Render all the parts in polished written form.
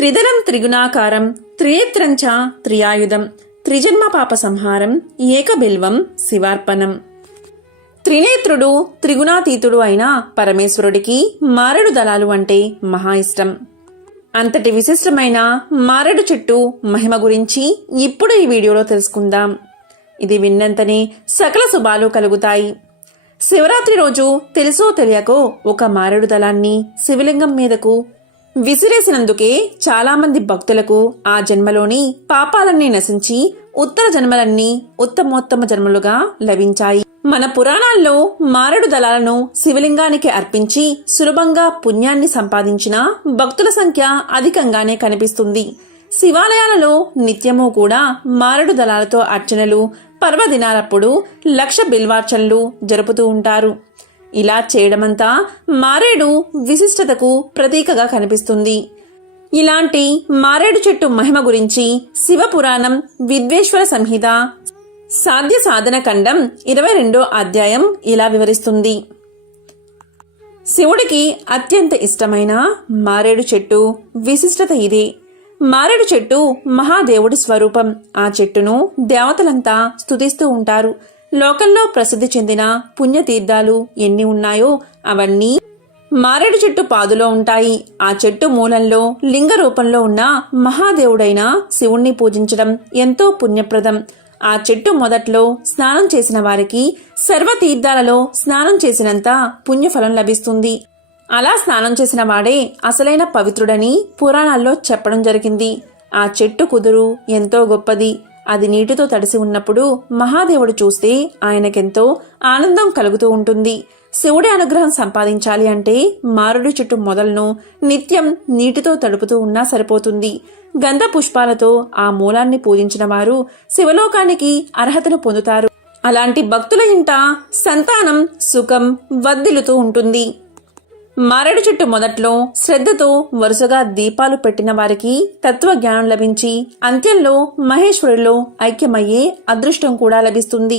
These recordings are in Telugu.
త్రిదలం త్రిగుణాకారం త్రినేత్రంచ త్రియాయుధం త్రిజన్మ పాప సంహారం ఏకబిల్వం శివార్పణం. త్రినేత్రుడు త్రిగుణాతీతుడు అయిన పరమేశ్వరుడికి మారేడు దళాలు అంటే మహా ఇష్టం. అంతటి విశిష్టమైన మారేడు చెట్టు మహిమ గురించి ఇప్పుడు ఈ వీడియోలో తెలుసుకుందాం. ఇది విన్నంతనే సకల శుభాలు కలుగుతాయి. శివరాత్రి రోజు తెలుసో తెలియకో ఒక మారేడు దళాన్ని శివలింగం మీదకు విసిరేసినందుకే చాలామంది భక్తులకు ఆ జన్మలోని పాపాలన్నీ నశించి ఉత్తర జన్మలన్నీ ఉత్తమోత్తమ జన్మలుగా లభించాయి. మన పురాణాల్లో మారేడు దళాలను శివలింగానికి అర్పించి సులభంగా పుణ్యాన్ని సంపాదించిన భక్తుల సంఖ్య అధికంగానే కనిపిస్తుంది. శివాలయాలలో నిత్యము కూడా మారేడు దళాలతో అర్చనలు, పర్వదినాలప్పుడు 1,00,000 బిల్వార్చనలు జరుపుతూ ఉంటారు. ఇలా చేయడమంతా మారేడు విశిష్టతకు ప్రతీకగా కనిపిస్తుంది. ఇలాంటి మారేడు చెట్టు మహిమ గురించి శివపురాణం విద్వేశ్వర సంహిత సాధ్య సాధన ఖండం 22వ అధ్యాయం ఇలా వివరిస్తుంది. శివుడికి అత్యంత ఇష్టమైన మారేడు చెట్టు విశిష్టత ఇదే. మారేడు చెట్టు మహాదేవుడి స్వరూపం. ఆ చెట్టును దేవతలంతా స్తుతిస్తూ ఉంటారు. లోకంలో ప్రసిద్ధి చెందిన పుణ్యతీర్థాలు ఎన్ని ఉన్నాయో అవన్నీ మారేడు చెట్టు పాదులో ఉంటాయి. ఆ చెట్టు మూలంలో లింగ రూపంలో ఉన్న మహాదేవుడైన శివుణ్ణి పూజించడం ఎంతో పుణ్యప్రదం. ఆ చెట్టు మొదట్లో స్నానం చేసిన వారికి సర్వతీర్థాలలో స్నానం చేసినంత పుణ్యఫలం లభిస్తుంది. అలా స్నానం చేసిన వాడే అసలైన పవిత్రుడని పురాణాల్లో చెప్పడం జరిగింది. ఆ చెట్టు కుదురు ఎంతో గొప్పది. అది నీటితో తడిసి ఉన్నప్పుడు మహాదేవుడు చూస్తే ఆయనకెంతో ఆనందం కలుగుతూ ఉంటుంది. శివుడి అనుగ్రహం సంపాదించాలి అంటే మారేడు చెట్టు మొదలను నిత్యం నీటితో తడుపుతూ ఉన్నా సరిపోతుంది. గంధ పుష్పాలతో ఆ మూలాన్ని పూజించిన వారు శివలోకానికి అర్హతను పొందుతారు. అలాంటి భక్తుల ఇంట సంతానం సుఖం వర్ధిల్లుతూ ఉంటుంది. మారేడు చెట్టు మొదట్లో శ్రద్ధతో వరుసగా దీపాలు పెట్టిన వారికి తత్వజ్ఞానం లభించి అంత్యంలో మహేశ్వరులో ఐక్యమయ్యే అదృష్టం కూడా లభిస్తుంది.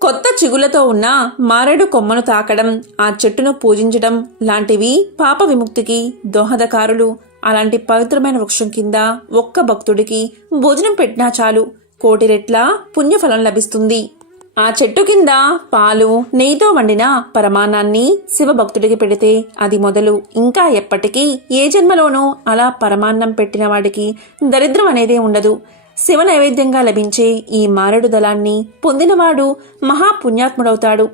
కొత్త చిగులతో ఉన్న మారేడు కొమ్మను తాకడం, ఆ చెట్టును పూజించడం లాంటివి పాప విముక్తికి దోహదకారులు. అలాంటి పవిత్రమైన వృక్షం కింద ఒక్క భక్తుడికి భోజనం పెట్టినా చాలు 1,000,000 రెట్ల పుణ్యఫలం లభిస్తుంది. ఆ చెట్టు కింద పాలు నెయ్యితో వండిన పరమాన్నాన్ని శివభక్తుడికి పెడితే అది మొదలు ఇంకా ఎప్పటికీ ఏ జన్మలోనూ అలా పరమాన్నం పెట్టిన వాడికి దరిద్రం అనేదే ఉండదు. శివ నైవేద్యంగా లభించే ఈ మారేడు దళాన్ని పొందినవాడు మహాపుణ్యాత్ముడవుతాడు.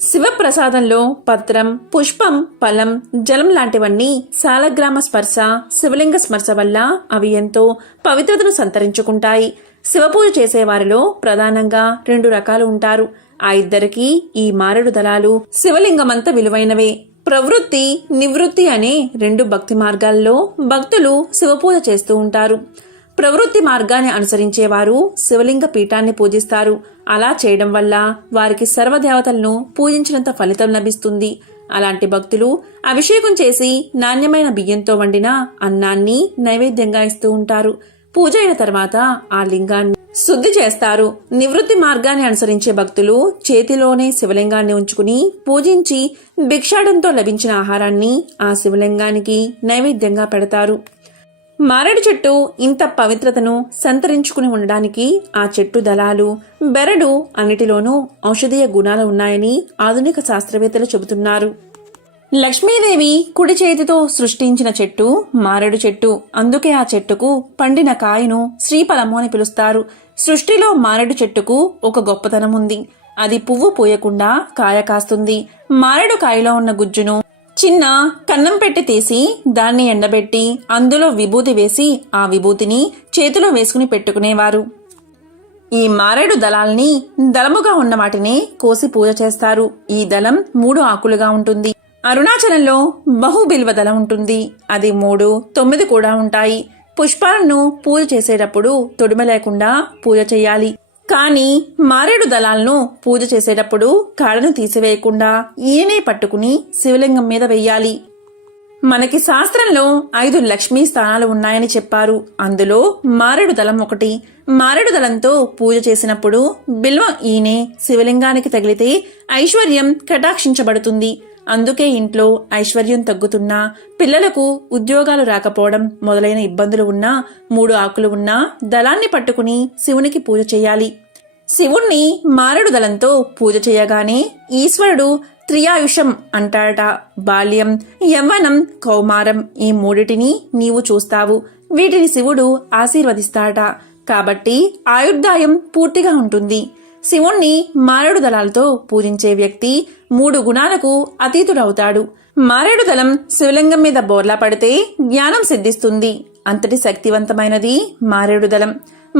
శివప్రసాదంలో పత్రం, పుష్పం, ఫలం, జలం లాంటివన్నీ సాలగ్రామ స్పర్శ, శివలింగ స్పర్శ వల్ల అవి ఎంతో పవిత్రతను సంతరించుకుంటాయి. శివపూజ చేసేవారిలో ప్రధానంగా 2 రకాలు ఉంటారు. ఆ ఇద్దరికి ఈ మారేడు దళాలు శివలింగమంత విలువైనవే. ప్రవృత్తి, నివృత్తి అనే 2 భక్తి మార్గాల్లో భక్తులు శివపూజ చేస్తూ ఉంటారు. ప్రవృత్తి మార్గాన్ని అనుసరించేవారు శివలింగ పీఠాన్ని పూజిస్తారు. అలా చేయడం వల్ల వారికి సర్వదేవతలను పూజించినంత ఫలితం లభిస్తుంది. అలాంటి భక్తులు అభిషేకం చేసి నాణ్యమైన బియ్యంతో వండిన అన్నాన్ని నైవేద్యంగా ఇస్తూ ఉంటారు. పూజ అయిన తర్వాత ఆ లింగాన్ని శుద్ధి చేస్తారు. నివృత్తి మార్గాన్ని అనుసరించే భక్తులు చేతిలోనే శివలింగాన్ని ఉంచుకుని పూజించి భిక్షాడంతో లభించిన ఆహారాన్ని ఆ శివలింగానికి నైవేద్యంగా పెడతారు. మారేడు చెట్టు ఇంత పవిత్రతను సంతరించుకుని ఉండడానికి ఆ చెట్టు దళాలు, బెరడు అన్నిటిలోనూ ఔషధీయ గుణాలు ఉన్నాయని ఆధునిక శాస్త్రవేత్తలు చెబుతున్నారు. లక్ష్మీదేవి కుడి చేతితో సృష్టించిన చెట్టు మారేడు చెట్టు. అందుకే ఆ చెట్టుకు పండిన కాయను శ్రీఫలము అని పిలుస్తారు. సృష్టిలో మారేడు చెట్టుకు ఒక గొప్పతనం ఉంది. అది పువ్వు పూయకుండా కాయ కాస్తుంది. మారేడు కాయలో ఉన్న గుజ్జును చిన్న కన్నం పెట్టి తీసి దాన్ని ఎండబెట్టి అందులో విభూతి వేసి ఆ విభూతిని చేతిలో వేసుకుని పెట్టుకునేవారు. ఈ మారేడు దళాల్ని దళముగా ఉన్న వాటిని కోసి పూజ చేస్తారు. ఈ దళం 3 ఆకులుగా ఉంటుంది. అరుణాచలంలో బహుబిల్వ దళం ఉంటుంది. అది 3, 9 కూడా ఉంటాయి. పుష్పాలను పూజ చేసేటప్పుడు తొడిమ లేకుండా పూజ చేయాలి. కానీ మారేడు దళాలను పూజ చేసేటప్పుడు కాడను తీసివేయకుండా ఈయనే పట్టుకుని శివలింగం మీద వెయ్యాలి. మనకి శాస్త్రంలో 5 లక్ష్మీ స్థానాలు ఉన్నాయని చెప్పారు. అందులో మారేడు దళం ఒకటి. మారేడు దళంతో పూజ చేసినప్పుడు బిల్వం ఈనే శివలింగానికి తగిలితే ఐశ్వర్యం కటాక్షించబడుతుంది. అందుకే ఇంట్లో ఐశ్వర్యం తగ్గుతున్నా, పిల్లలకు ఉద్యోగాలు రాకపోవడం మొదలైన ఇబ్బందులు ఉన్నా 3 ఆకులు ఉన్న దళాన్ని పట్టుకుని శివునికి పూజ చేయాలి. శివుణ్ణి మారేడు దళంతో పూజ చేయగానే ఈశ్వరుడు త్రియాయుషం అంటాడట. బాల్యం, యవ్వనం, కౌమారం ఈ 3టిని నీవు చూస్తావు. వీటిని శివుడు ఆశీర్వదిస్తాడట. కాబట్టి ఆయుర్దాయం పూర్తిగా ఉంటుంది. శివుణ్ణి మారేడు దళాలతో పూజించే వ్యక్తి 3 గుణాలకు అతీతుడవుతాడు. మారేడు దళం శివలింగం మీద బోర్లా పడితే జ్ఞానం సిద్ధిస్తుంది. అంతటి శక్తివంతమైనది మారేడు దళం.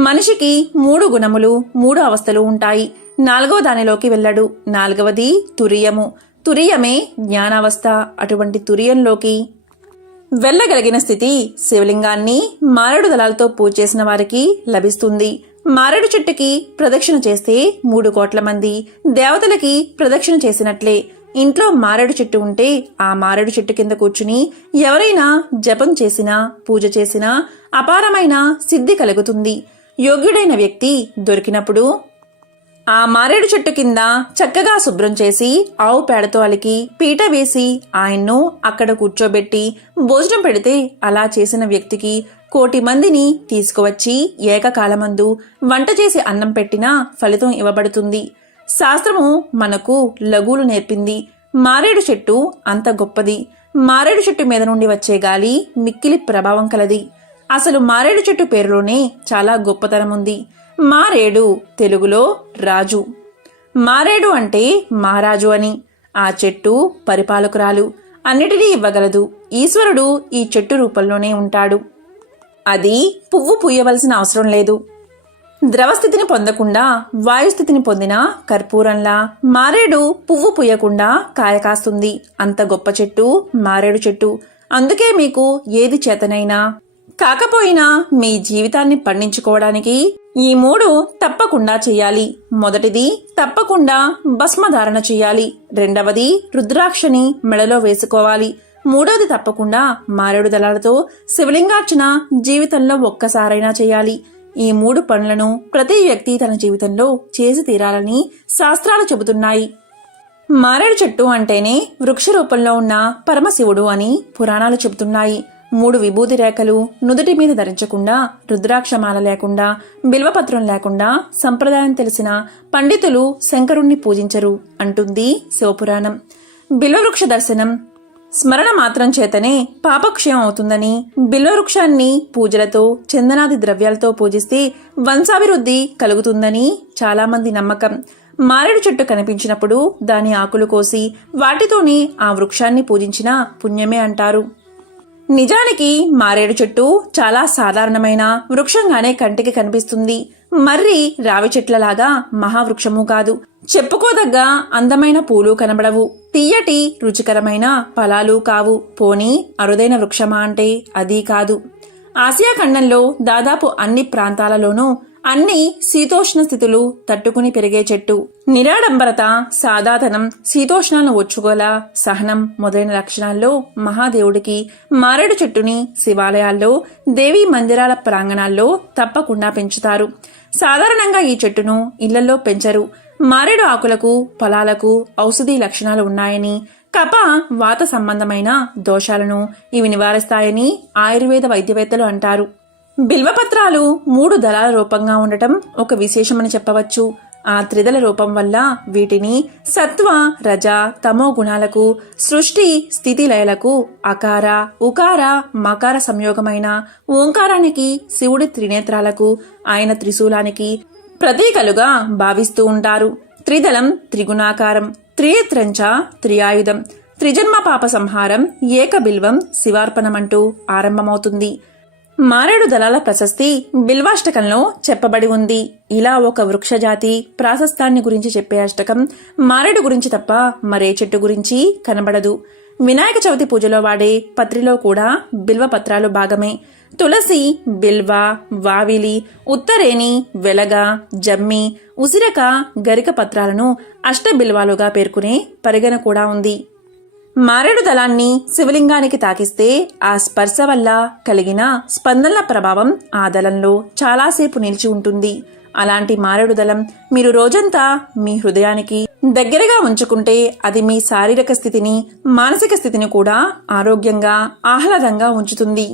మనిషికి 3 గుణములు, 3 అవస్థలు ఉంటాయి. 4వ దానిలోకి వెళ్ళడు. 4వది తురియము. తురియమే జ్ఞానావస్థ. అటువంటి తురియంలోకి వెళ్ళగలిగిన స్థితి శివలింగాన్ని మారేడు దళాలతో పూజ చేసిన వారికి లభిస్తుంది. మారేడు చెట్టుకి ప్రదక్షిణ చేస్తే 3 కోట్ల మంది దేవతలకి ప్రదక్షిణ చేసినట్లే. ఇంట్లో మారేడు చెట్టు ఉంటే ఆ మారేడు చెట్టు కింద కూర్చుని ఎవరైనా జపం చేసినా, పూజ చేసినా అపారమైన సిద్ధి కలుగుతుంది. యోగ్యుడైన వ్యక్తి దొరికినప్పుడు ఆ మారేడు చెట్టు కింద చక్కగా శుభ్రం చేసి ఆవు పేడతో అలికి పీట వేసి ఆయన్ను అక్కడ కూర్చోబెట్టి భోజనం పెడితే అలా చేసిన వ్యక్తికి 1 కోటి మందిని తీసుకువచ్చి ఏకకాలమందు వంట చేసి అన్నం పెట్టినా ఫలితం ఇవ్వబడుతుంది. శాస్త్రము మనకు లఘువులు నేర్పింది. మారేడు చెట్టు అంత గొప్పది. మారేడు చెట్టు మీద నుండి వచ్చే గాలి మిక్కిలి ప్రభావం కలది. అసలు మారేడు చెట్టు పేరులోనే చాలా గొప్పతనం ఉంది. మారేడు తెలుగులో రాజు. మారేడు అంటే మహారాజు అని. ఆ చెట్టు పరిపాలకురాలు. అన్నిటినీ ఇవ్వగలదు. ఈశ్వరుడు ఈ చెట్టు రూపంలోనే ఉంటాడు. అది పువ్వు పూయవలసిన అవసరం లేదు. ద్రవస్థితిని పొందకుండా వాయుస్థితిని పొందిన కర్పూరంలా మారేడు పువ్వు పూయకుండా కాయ కాస్తుంది. అంత గొప్ప చెట్టు మారేడు చెట్టు. అందుకే మీకు ఏది చేతనైనా కాకపోయినా మీ జీవితాన్ని పండించుకోవడానికి ఈ 3 తప్పకుండా చెయ్యాలి. మొదటిది తప్పకుండా భస్మధారణ చెయ్యాలి. 2వది రుద్రాక్షని మెడలో వేసుకోవాలి. 3వది తప్పకుండా మారేడు దళాలతో శివలింగార్చన జీవితంలో ఒక్కసారైనా చేయాలి. ఈ 3 పనులను ప్రతి వ్యక్తి తన జీవితంలో చేసి తీరాలని శాస్త్రాలు చెబుతున్నాయి. మారేడు చెట్టు అంటేనే వృక్ష రూపంలో ఉన్న పరమశివుడు అని పురాణాలు చెబుతున్నాయి. 3 విభూతి రేఖలు నుదుటి మీద ధరించకుండా, రుద్రాక్షమాల లేకుండా, బిల్వపత్రం లేకుండా సంప్రదాయం తెలిసిన పండితులు శంకరుణ్ణి పూజించరు అంటుంది శివపురాణం. బిల్వవృక్ష దర్శనం స్మరణ మాత్రం చేతనే పాపక్షయం అవుతుందని, బిల్వవృక్షాన్ని పూజలతో, చందనాది ద్రవ్యాలతో పూజిస్తే వంశాభివృద్ధి కలుగుతుందని చాలామంది నమ్మకం. మారేడు చెట్టు కనిపించినప్పుడు దాని ఆకులు కోసి వాటితోనే ఆ వృక్షాన్ని పూజించిన పుణ్యమే అంటారు. నిజానికి మారేడు చెట్టు చాలా సాధారణమైన వృక్షంగానే కంటికి కనిపిస్తుంది. మర్రి రావి చెట్లలాగా మహావృక్షము కాదు. చెప్పుకోదగ్గ అందమైన పూలు కనబడవు. తీయటి రుచికరమైన ఫలాలు కావు. పోనీ అరుదైన వృక్షమా అంటే అదీ కాదు. ఆసియా ఖండంలో దాదాపు అన్ని ప్రాంతాలలోనూ అన్ని శీతోష్ణ స్థితులు తట్టుకుని పెరిగే చెట్టు. నిరాడంబరత, సాదాతనం, శీతోష్ణాలను ఒచ్చుకోల, సహనం మొదలైన లక్షణాల్లో మహాదేవుడికి మారేడు చెట్టుని శివాలయాల్లో, దేవీ మందిరాల ప్రాంగణాల్లో తప్పకుండా పెంచుతారు. సాధారణంగా ఈ చెట్టును ఇళ్లలో పెంచరు. మారేడు ఆకులకు, ఫలాలకు ఔషధీ లక్షణాలు ఉన్నాయని, కఫ, వాత సంబంధమైన దోషాలను ఇవి నివారిస్తాయని ఆయుర్వేద వైద్యవేత్తలు అంటారు. బిల్వపత్రాలు 3 దళాల రూపంగా ఉండటం ఒక విశేషమని చెప్పవచ్చు. ఆ 3 దళ రూపం వల్ల వీటిని సత్వ, రజ, తమో గుణాలకు, సృష్టి, స్థితి లయలకు, అకార, ఉకార, మకార సంయోగమైన ఓంకారానికి, శివుడి త్రినేత్రాలకు, ఆయన త్రిశూలానికి ప్రతీకలుగా భావిస్తూ ఉంటారు. త్రిదళం త్రిగుణాకారం, త్రినేత్రంచ త్రియాయుధం, త్రిజన్మ పాప సంహారం, ఏకబిల్వం శివార్పణమంటూ ఆరంభమవుతుంది. మారేడు దళాల ప్రశస్తి బిల్వాష్టకంలో చెప్పబడి ఉంది. ఇలా ఒక వృక్షజాతి ప్రాశస్తాన్ని గురించి చెప్పే అష్టకం మారేడు గురించి తప్ప మరే చెట్టు గురించి కనబడదు. వినాయక చవితి పూజలో వాడే పత్రిలో కూడా బిల్వ పత్రాలు భాగమే. తులసి, బిల్వ, వావిలి, ఉత్తరేణి, వెలగ, జమ్మి, ఉసిరక, గరిక పత్రాలను అష్టబిల్వాలుగా పేర్కొనే పరిగణ కూడా ఉంది. మారేడు దళాన్ని శివలింగానికి తాకిస్తే ఆ స్పర్శ వల్ల కలిగిన స్పందనల ప్రభావం ఆ దళంలో చాలాసేపు నిలిచి ఉంటుంది. అలాంటి మారేడు దళం మీరు రోజంతా మీ హృదయానికి దగ్గరగా ఉంచుకుంటే అది మీ శారీరక స్థితిని, మానసిక స్థితిని కూడా ఆరోగ్యంగా, ఆహ్లాదంగా ఉంచుతుంది.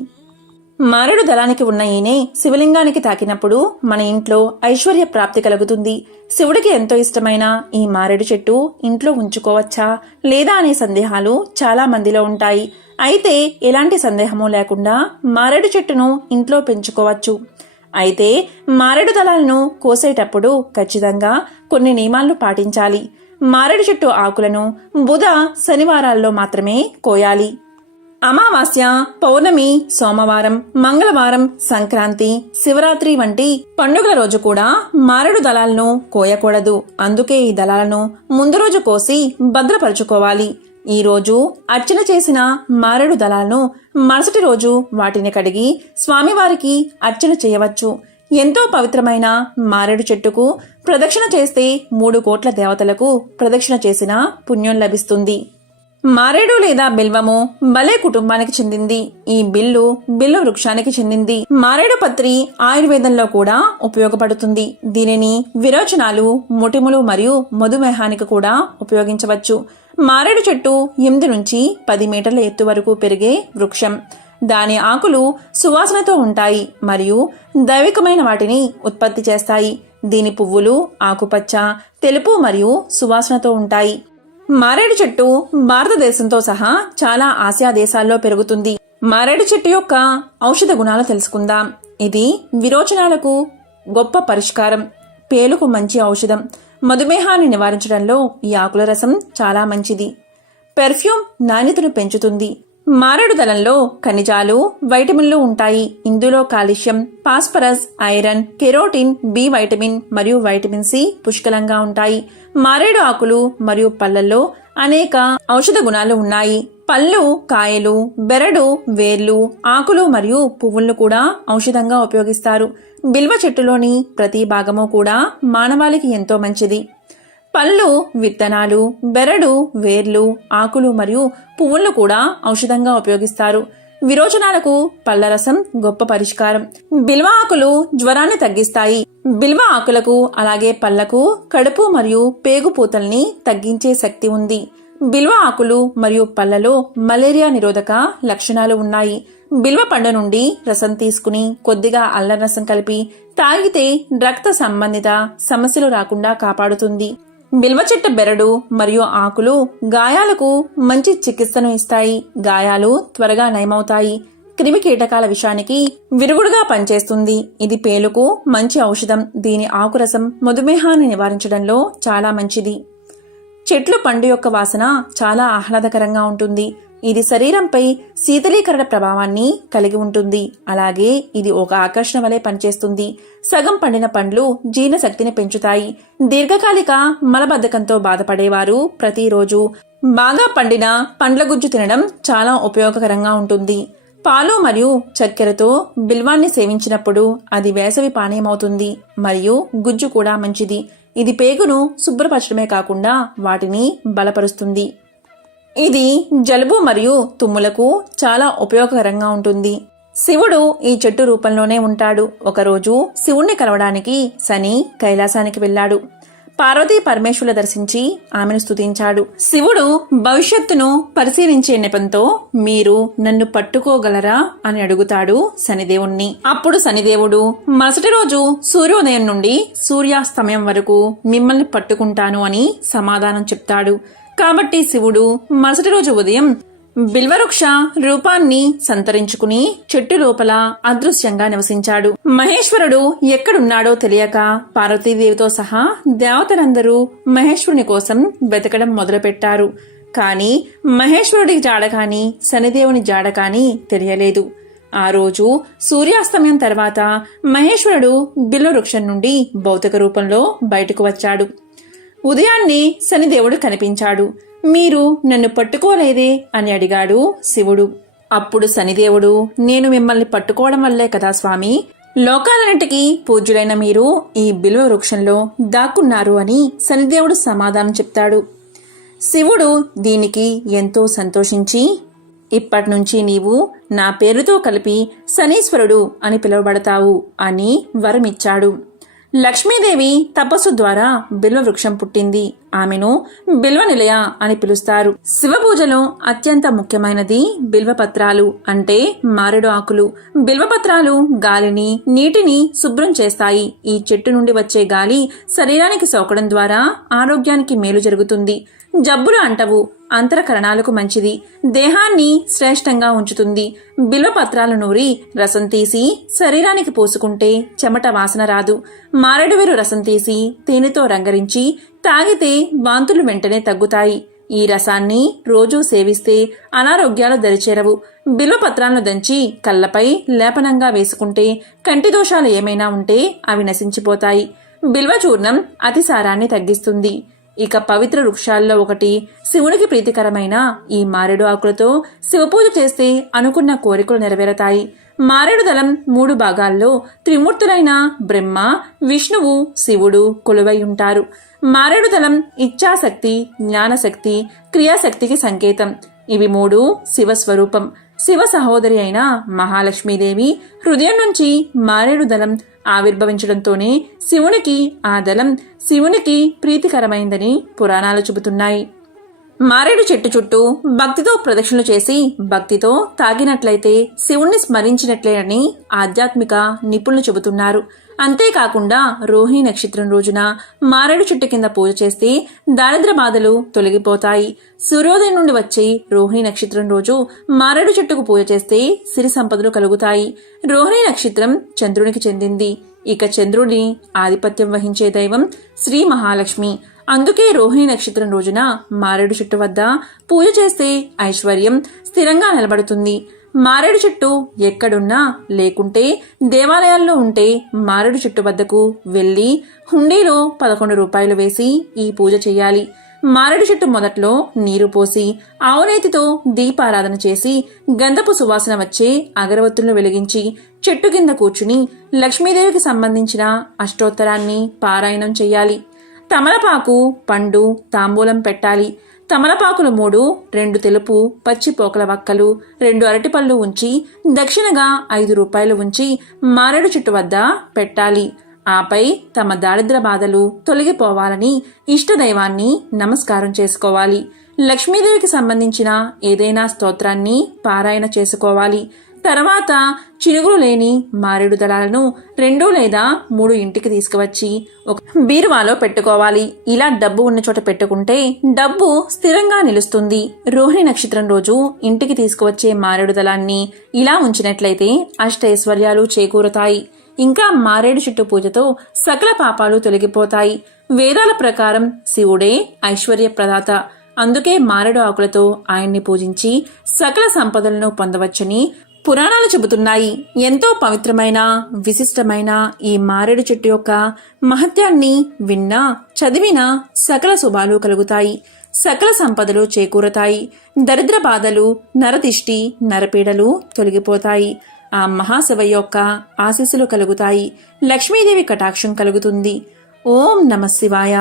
మారేడు దళానికి ఉన్న ఈనె శివలింగానికి తాకినప్పుడు మన ఇంట్లో ఐశ్వర్య ప్రాప్తి కలుగుతుంది. శివుడికి ఎంతో ఇష్టమైన ఈ మారేడు చెట్టు ఇంట్లో ఉంచుకోవచ్చా లేదా అనే సందేహాలు చాలా మందిలో ఉంటాయి. అయితే ఎలాంటి సందేహమూ లేకుండా మారేడు చెట్టును ఇంట్లో పెంచుకోవచ్చు. అయితే మారేడు దళాలను కోసేటప్పుడు ఖచ్చితంగా కొన్ని నియమాలను పాటించాలి. మారేడు చెట్టు ఆకులను బుధ, శనివారాల్లో మాత్రమే కోయాలి. అమావాస్య, పౌర్ణమి, సోమవారం, మంగళవారం, సంక్రాంతి, శివరాత్రి వంటి పండుగల రోజు కూడా మారేడు దళాలను కోయకూడదు. అందుకే ఈ దళాలను ముందు రోజు కోసి భద్రపరుచుకోవాలి. ఈ రోజు అర్చన చేసిన మారేడు దళాలను మరుసటి రోజు వాటిని కడిగి స్వామివారికి అర్చన చేయవచ్చు. ఎంతో పవిత్రమైన మారేడు చెట్టుకు ప్రదక్షిణ చేస్తే 3 కోట్ల దేవతలకు ప్రదక్షిణ చేసిన పుణ్యం లభిస్తుంది. మారేడు లేదా బిల్వము బలే కుటుంబానికి చెందింది. ఈ బిల్లు వృక్షానికి చెందింది. మారేడు పత్రి ఆయుర్వేదంలో కూడా ఉపయోగపడుతుంది. దీనిని విరోచనాలు, ముటిములు మరియు మధుమేహానికి కూడా ఉపయోగించవచ్చు. మారేడు చెట్టు 8 నుంచి 10 మీటర్ల ఎత్తు వరకు పెరిగే వృక్షం. దాని ఆకులు సువాసనతో ఉంటాయి మరియు దైవికమైన వాటిని ఉత్పత్తి చేస్తాయి. దీని పువ్వులు ఆకుపచ్చ, తెలుపు మరియు సువాసనతో ఉంటాయి. మారేడు చెట్టు భారతదేశంతో సహా చాలా ఆసియా దేశాల్లో పెరుగుతుంది. మారేడు చెట్టు యొక్క ఔషధ గుణాలు తెలుసుకుందాం. ఇది విరోచనాలకు గొప్ప పరిష్కారం, పేలుకు మంచి ఔషధం, మధుమేహాన్ని నివారించడంలో ఈ ఆకుల రసం చాలా మంచిది. పెర్ఫ్యూమ్ నాణ్యతను పెంచుతుంది. మారేడు దళంలో ఖనిజాలు, వైటమిన్లు ఉంటాయి. ఇందులో calcium, phosphorus, iron, carotene, B vitamin మరియు వైటమిన్ సి పుష్కలంగా ఉంటాయి. మారేడు ఆకులు మరియు పళ్లలో అనేక ఔషధ గుణాలు ఉన్నాయి. పళ్ళు, కాయలు, బెరడు, వేర్లు, ఆకులు మరియు పువ్వులను కూడా ఔషధంగా ఉపయోగిస్తారు. బిల్వ చెట్టులోని ప్రతి భాగము కూడా మానవాళికి ఎంతో మంచిది. పళ్ళు, విత్తనాలు, బెరడు, వేర్లు, ఆకులు మరియు పువ్వులను కూడా ఔషధంగా ఉపయోగిస్తారు. విరోచనాలకు పళ్ల రసం గొప్ప పరిష్కారం. బిల్వ ఆకులు జ్వరాన్ని తగ్గిస్తాయి. బిల్వ ఆకులకు అలాగే పళ్లకు కడుపు మరియు పేగు పూతల్ని తగ్గించే శక్తి ఉంది. బిల్వ ఆకులు మరియు పళ్లలో మలేరియా నిరోధక లక్షణాలు ఉన్నాయి. బిల్వ పండు నుండి రసం తీసుకుని కొద్దిగా అల్లం రసం కలిపి తాగితే రక్త సంబంధిత సమస్యలు రాకుండా కాపాడుతుంది. బిల్వ చెట్టు బెరడు మరియు ఆకులు గాయాలకు మంచి చికిత్సను ఇస్తాయి. గాయాలు త్వరగా నయమవుతాయి. క్రిమి కీటకాల విషానికి విరుగుడుగా పనిచేస్తుంది. ఇది పేలుకు మంచి ఔషధం. దీని ఆకురసం మధుమేహాన్ని నివారించడంలో చాలా మంచిది. చెట్లు పండు యొక్క వాసన చాలా ఆహ్లాదకరంగా ఉంటుంది. ఇది శరీరంపై శీతలీకరణ ప్రభావాన్ని కలిగి ఉంటుంది. అలాగే ఇది ఒక ఆకర్షణ వలె పనిచేస్తుంది. సగం పండిన పండ్లు జీర్ణశక్తిని పెంచుతాయి. దీర్ఘకాలిక మలబద్ధకంతో బాధపడేవారు ప్రతిరోజు బాగా పండిన పండ్ల గుజ్జు తినడం చాలా ఉపయోగకరంగా ఉంటుంది. పాలు మరియు చక్కెరతో బిల్వాన్ని సేవించినప్పుడు అది వేసవి పానీయమవుతుంది మరియు గుజ్జు కూడా మంచిది. ఇది పేగును శుభ్రపరచడమే కాకుండా వాటిని బలపరుస్తుంది. ఇది జలుబు మరియు తుమ్ములకు చాలా ఉపయోగకరంగా ఉంటుంది. శివుడు ఈ చెట్టు రూపంలోనే ఉంటాడు. ఒకరోజు శివుణ్ణి కలవడానికి శని కైలాసానికి వెళ్లాడు. పార్వతీ పరమేశ్వరుల దర్శించి ఆమెను స్తుతించాడు. శివుడు భవిష్యత్తును పరిశీలించే నెపంతో మీరు నన్ను పట్టుకోగలరా అని అడుగుతాడు శనిదేవుణ్ణి. అప్పుడు శనిదేవుడు మరుసటి రోజు సూర్యోదయం నుండి సూర్యాస్తమయం వరకు మిమ్మల్ని పట్టుకుంటాను అని సమాధానం చెప్తాడు. కాబట్టి శివుడు మరుసటి రోజు ఉదయం బిల్వవృక్ష రూపాన్ని సంతరించుకుని చెట్టు లోపల అదృశ్యంగా నివసించాడు. మహేశ్వరుడు ఎక్కడున్నాడో తెలియక పార్వతీదేవితో సహా దేవతలందరూ మహేశ్వరుని కోసం వెతకడం మొదలుపెట్టారు. కాని మహేశ్వరుడి జాడ కాని శనిదేవుని జాడ కాని తెలియలేదు. ఆ రోజు సూర్యాస్తమయం తర్వాత మహేశ్వరుడు బిల్వవృక్షం నుండి భౌతిక రూపంలో బయటకు వచ్చాడు. ఉదయాన్నే శనిదేవుడు కనిపించాడు. మీరు నన్ను పట్టుకోలేదే అని అడిగాడు శివుడు. అప్పుడు శనిదేవుడు, నేను మిమ్మల్ని పట్టుకోవడం వల్లే కదా స్వామి, లోకాలన్నిటికీ పూజ్యులైన మీరు ఈ బిల్వ వృక్షంలో దాక్కున్నారు అని శనిదేవుడు సమాధానం చెప్తాడు. శివుడు దీనికి ఎంతో సంతోషించి, ఇప్పటినుంచి నీవు నా పేరుతో కలిపి శనీశ్వరుడు అని పిలువబడతావు అని వరమిచ్చాడు. లక్ష్మీదేవి తపస్సు ద్వారా బిల్వ వృక్షం పుట్టింది. ఆమెను బిల్వ నిలయ అని పిలుస్తారు. శివ పూజలో అత్యంత ముఖ్యమైనది బిల్వపత్రాలు అంటే మారేడు ఆకులు. బిల్వపత్రాలు గాలిని, నీటిని శుభ్రం చేస్తాయి. ఈ చెట్టు నుండి వచ్చే గాలి శరీరానికి సోకడం ద్వారా ఆరోగ్యానికి మేలు జరుగుతుంది. జబ్బులు అంటవు, అంతరకరణాలకు మంచిది, దేహాన్ని శ్రేష్టంగా ఉంచుతుంది. బిల్వపత్రాలు నూరి రసం తీసి శరీరానికి పూసుకుంటే చెమట వాసన రాదు. మారేడువేరు రసం తీసి తేనెతో రంగరించి తాగితే వాంతులు వెంటనే తగ్గుతాయి. ఈ రసాన్ని రోజూ సేవిస్తే అనారోగ్యాలు దరిచేరవు. బిల్వపత్రాలను దంచి కళ్ళపై లేపనంగా వేసుకుంటే కంటి దోషాలు ఏమైనా ఉంటే అవి నశించిపోతాయి. బిల్వచూర్ణం అతిసారాన్ని తగ్గిస్తుంది. ఇక పవిత్ర వృక్షాల్లో ఒకటి శివునికి ప్రీతికరమైన ఈ మారేడు ఆకులతో శివపూజ చేస్తే అనుకున్న కోరికలు నెరవేరతాయి. మారేడు దళం 3 భాగాల్లో త్రిమూర్తులైన బ్రహ్మ, విష్ణువు, శివుడు కొలువై ఉంటారు. మారేడు దళం ఇచ్ఛాశక్తి, జ్ఞానశక్తి, క్రియాశక్తికి సంకేతం. ఇవి 3 శివస్వరూపం. శివ సహోదరి అయిన మహాలక్ష్మీదేవి హృదయం నుంచి మారేడు దళం ఆవిర్భవించడంతోనే ఆ దళం శివునికి ప్రీతికరమైందని పురాణాలు చెబుతున్నాయి. మారేడు చెట్టు చుట్టూ భక్తితో ప్రదక్షిణలు చేసి భక్తితో తాగినట్లయితే శివుణ్ణి స్మరించినట్లేనని ఆధ్యాత్మిక నిపుణులు చెబుతున్నారు. అంతేకాకుండా రోహిణి నక్షత్రం రోజున మారేడు చెట్టు కింద పూజ చేస్తే దారిద్ర బాధలు తొలగిపోతాయి. సూర్యోదయం నుండి వచ్చే రోహిణి నక్షత్రం రోజు మారేడు చెట్టుకు పూజ చేస్తే సిరి సంపదలు కలుగుతాయి. రోహిణి నక్షత్రం చంద్రునికి చెందింది. ఇక చంద్రుడిని ఆధిపత్యం వహించే దైవం శ్రీ మహాలక్ష్మి. అందుకే రోహిణి నక్షత్రం రోజున మారేడు చెట్టు వద్ద పూజ చేస్తే ఐశ్వర్యం స్థిరంగా నిలబడుతుంది. మారేడు చెట్టు ఎక్కడున్నా లేకుంటే దేవాలయాల్లో ఉంటే మారేడు చెట్టు వద్దకు వెళ్లి హుండీలో 11 రూపాయలు వేసి ఈ పూజ చేయాలి. మారేడు చెట్టు మొదట్లో నీరు పోసి ఆవునేతితో దీపారాధన చేసి గంధపు సువాసన వచ్చే అగరవత్తులను వెలిగించి చెట్టు కింద కూర్చుని లక్ష్మీదేవికి సంబంధించిన అష్టోత్తరాన్ని పారాయణం చెయ్యాలి. తమలపాకు, పండు, తాంబూలం పెట్టాలి. తమలపాకులు 3, 2 తెలుపు పచ్చి పోకల వక్కలు, 2 అరటిపళ్ళు ఉంచి దక్షిణగా 5 రూపాయలు ఉంచి మారేడు చెట్టు వద్ద పెట్టాలి. ఆపై తమ దారిద్ర బాధలు తొలగిపోవాలని ఇష్టదైవాన్ని నమస్కారం చేసుకోవాలి. లక్ష్మీదేవికి సంబంధించిన ఏదైనా స్తోత్రాన్ని పారాయణ చేసుకోవాలి. తర్వాత చినుగులు లేని మారేడు దళాలను 2 లేదా 3 ఇంటికి తీసుకువచ్చి ఒక బీరువాలో పెట్టుకోవాలి. ఇలా డబ్బు ఉన్న చోట పెట్టుకుంటే డబ్బు స్థిరంగా నిలుస్తుంది. రోహిణి నక్షత్రం రోజు ఇంటికి తీసుకువచ్చే మారేడు దళాన్ని ఇలా ఉంచినట్లయితే అష్టైశ్వర్యాలు చేకూరుతాయి. ఇంకా మారేడు చెట్టు పూజతో సకల పాపాలు తొలగిపోతాయి. వేదాల ప్రకారం శివుడే ఐశ్వర్య ప్రదాత. అందుకే మారేడు ఆకులతో ఆయన్ని పూజించి సకల సంపదలను పొందవచ్చని పురాణాలు చెబుతున్నాయి. ఎంతో పవిత్రమైన విశిష్టమైన ఈ మారేడు చెట్టు యొక్క మహత్యాన్ని విన్నా చదివినా సకల శుభాలు కలుగుతాయి. సకల సంపదలు చేకూరతాయి. దరిద్ర బాధలు, నరదిష్టి, నరపీడలు తొలగిపోతాయి. ఆ మహాశివ యొక్క ఆశీస్సులు కలుగుతాయి. లక్ష్మీదేవి కటాక్షం కలుగుతుంది. ఓం నమః శివాయ.